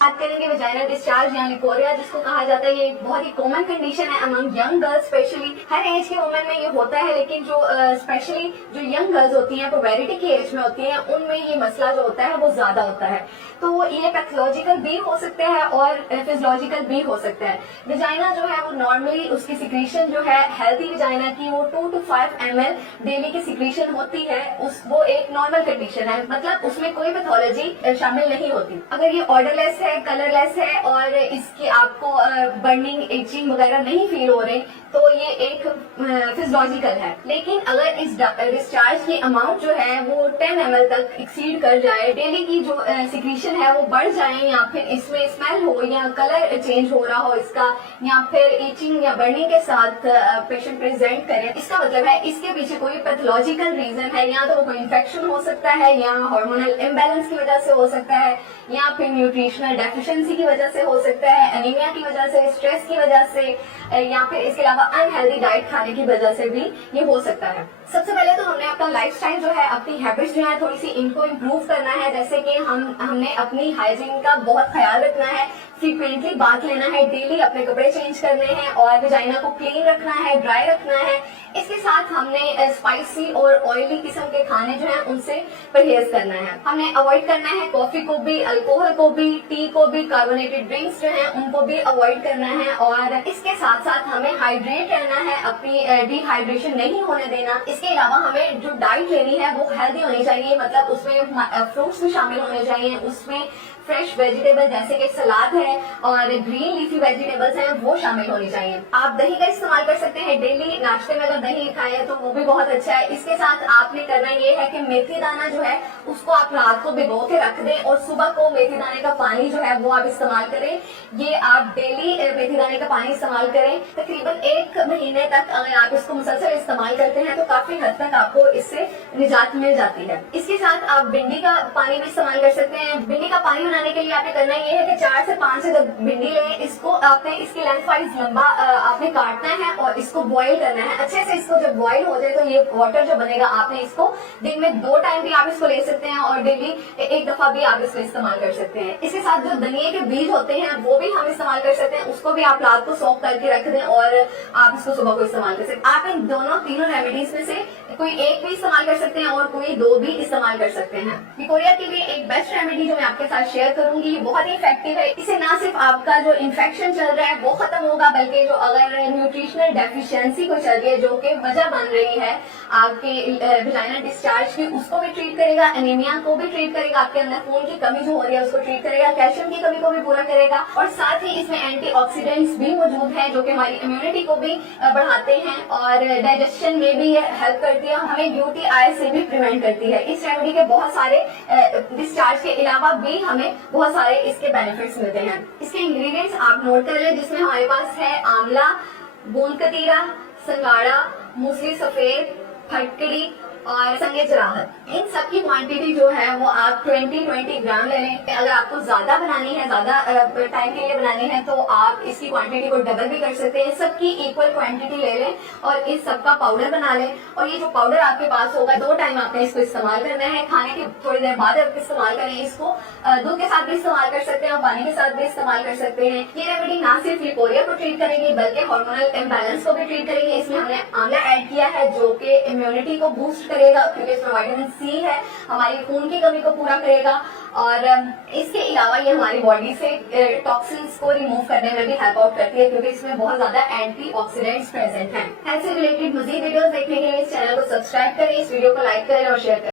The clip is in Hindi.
बात करेंगे वजाइनल डिस्चार्ज यानी कोरिया, जिसको कहा जाता है। ये एक बहुत ही कॉमन कंडीशन है अमंग यंग गर्ल्स, स्पेशली हर एज के वुमेन में ये होता है, लेकिन जो स्पेशली जो यंग गर्ल्स होती हैं, पुबेरिटी की एज में होती हैं, उनमें ये मसला जो होता है वो ज्यादा होता है। तो ये पैथोलॉजिकल भी हो सकता है और फिजियोलॉजिकल भी हो सकता है। वजाइना जो है वो नॉर्मली उसकी सिक्रीशन जो है हेल्थी वजाइना की वो 2 to 5 ml डेली की सिक्रीशन होती है। वो एक नॉर्मल कंडीशन है, मतलब उसमें कोई पैथोलॉजी शामिल नहीं होती। अगर ये ऑर्डरलेस है, कलरलेस है और इसकी आपको बर्निंग, इचिंग वगैरह नहीं फील हो रहे, तो ये एक फिजियोलॉजिकल है। लेकिन अगर इस डिस्चार्ज की अमाउंट जो है वो 10 ml तक एक्सीड कर जाए, डेली की जो सिक्रीशन है वो बढ़ जाए, या फिर इसमें स्मेल हो या कलर चेंज हो रहा हो इसका, या फिर इचिंग या बर्निंग के साथ पेशेंट प्रेजेंट करे, इसका मतलब है इसके पीछे कोई पैथोलॉजिकल रीजन है। या तो वो कोई इन्फेक्शन हो सकता है, या हार्मोनल इम्बैलेंस की वजह से हो सकता है, या फिर न्यूट्रिशनल डेफिशिएंसी की वजह से हो सकता है, एनीमिया की वजह से, स्ट्रेस की वजह से, या फिर इसके अलावा अनहेल्दी डाइट खाने की वजह से भी ये हो सकता है। सबसे पहले तो हमने अपना लाइफस्टाइल जो है, अपनी हैबिट्स जो है, थोड़ी सी इनको इम्प्रूव करना है। जैसे कि हमने अपनी हाइजीन का बहुत ख्याल रखना है, फ्रीक्वेंटली बात लेना है, डेली अपने कपड़े चेंज करने हैं और वजाइना को क्लीन रखना है, ड्राई रखना है। इसके साथ हमने स्पाइसी और ऑयली किस्म के खाने जो है उनसे परहेज करना है। हमने अवॉइड करना है कॉफी को भी, अल्कोहल को भी, टी को भी, कार्बोनेटेड ड्रिंक्स जो है उनको भी अवॉइड करना है। और इसके साथ साथ हमें हाइड्रेट रहना है, अपनी डिहाइड्रेशन नहीं होने देना। इसके अलावा हमें जो डाइट लेनी है वो हेल्दी होनी चाहिए, मतलब उसमें फ्रूट्स भी शामिल होने चाहिए, उसमें फ्रेश वेजिटेबल जैसे कि सलाद है और ग्रीन लीफी वेजिटेबल्स हैं वो शामिल होनी चाहिए। आप दही का इस्तेमाल कर सकते हैं, डेली नाश्ते में अगर दही खाएं तो वो भी बहुत अच्छा है। इसके साथ आपने करना ये है कि मेथी दाना जो है उसको आप रात को भिगो के रख दें और सुबह को मेथी दाने का पानी जो है वो आप इस्तेमाल करें। ये आप डेली मेथी दाने का पानी इस्तेमाल करें, तकरीबन 1 महीने तक अगर आप इसको मुसलसल इस्तेमाल करते हैं तो काफी हद तक आपको इससे निजात मिल जाती है। इसके साथ आप भिंडी का पानी भी इस्तेमाल कर सकते हैं। भिंडी का पानी बनाने के लिए आपने करना ये है कि 4 से 5 से भिंडी लें, इसको आपने इसके लेंथ वाइज लंबा आपने काटना है और इसको बॉईल करना है अच्छे से। इसको जब बॉईल हो जाए तो ये वाटर जो बनेगा, आपने इसको दिन में 2 टाइम भी आप इसको ले सकते हैं और डेली 1 दफा भी आप इसको इस्तेमाल कर सकते हैं। इसके साथ जो धनिया के बीज होते हैं वो भी हम इस्तेमाल कर सकते हैं, उसको भी आप रात को सोक करके रख दें और आप इसको सुबह को इस्तेमाल कर सकते हैं। आप इन तीनों रेमेडीज में से कोई एक भी इस्तेमाल कर सकते हैं और कोई 2 भी इस्तेमाल कर सकते हैं। कोरिया के लिए एक बेस्ट रेमेडी जो मैं आपके साथ शेयर करूंगी, ये बहुत ही इफेक्टिव है। इसे ना सिर्फ आपका जो इन्फेक्शन चल रहा है वो खत्म होगा, बल्कि जो अगर न्यूट्रिशनल डेफिशिएंसी को चल रही है जो कि वजह बन रही है आपके वजाइनल डिस्चार्ज की, उसको भी ट्रीट करेगा, एनीमिया को भी ट्रीट करेगा, आपके अंदर खून की कमी जो हो रही है उसको ट्रीट करेगा, कैल्शियम की कमी को भी पूरा करेगा, और साथ ही इसमें एंटीऑक्सीडेंट्स भी मौजूद हैं जो कि हमारी इम्यूनिटी को भी बढ़ाते हैं और डाइजेशन में भी ये हेल्प करती है, हमें UTI से भी प्रिवेंट करती है। इस रेमेडी के बहुत सारे डिस्चार्ज के अलावा भी हमें बहुत सारे इसके बेनिफिट्स मिलते हैं। इसके इंग्रेडिएंट्स आप नोट कर लें, जिसमें हमारे पास है आंवला, गोंद कतीरा, संगाड़ा, मूसली सफेद, फटकड़ी और संगे जराहत। इन सब की क्वांटिटी जो है वो आप 20 ग्राम ले लें। अगर आपको ज्यादा बनानी है, ज्यादा टाइम के लिए बनानी है, तो आप इसकी क्वांटिटी को डबल भी कर सकते हैं। सबकी इक्वल क्वांटिटी ले लें और इस सबका पाउडर बना लें। और ये जो पाउडर आपके पास होगा, 2 टाइम आपने इसको इस्तेमाल करना है, खाने के थोड़ी देर बाद आप इस्तेमाल करें। इसको दूध के साथ भी इस्तेमाल कर सकते हैं और पानी के साथ भी इस्तेमाल कर सकते हैं। ये रेमेडी ना सिर्फ लिकोरिया को ट्रीट करेगी बल्कि हार्मोनल इम्बैलेंस को भी ट्रीट करेगी। इसमें हमने आंवला ऐड किया है जो कि इम्यूनिटी को बूस्ट करेगा, क्योंकि इसमें विटामिन C है, हमारी खून की कमी को पूरा करेगा। और इसके अलावा ये हमारी बॉडी से टॉक्सिन्स को रिमूव करने में भी हेल्प आउट करती है, क्योंकि इसमें बहुत ज्यादा एंटीऑक्सीडेंट्स प्रेजेंट हैं। हेल्थ से रिलेटेड मजीद वीडियोस देखने के लिए इस चैनल को सब्सक्राइब करें, इस वीडियो को लाइक करें और शेयर करें।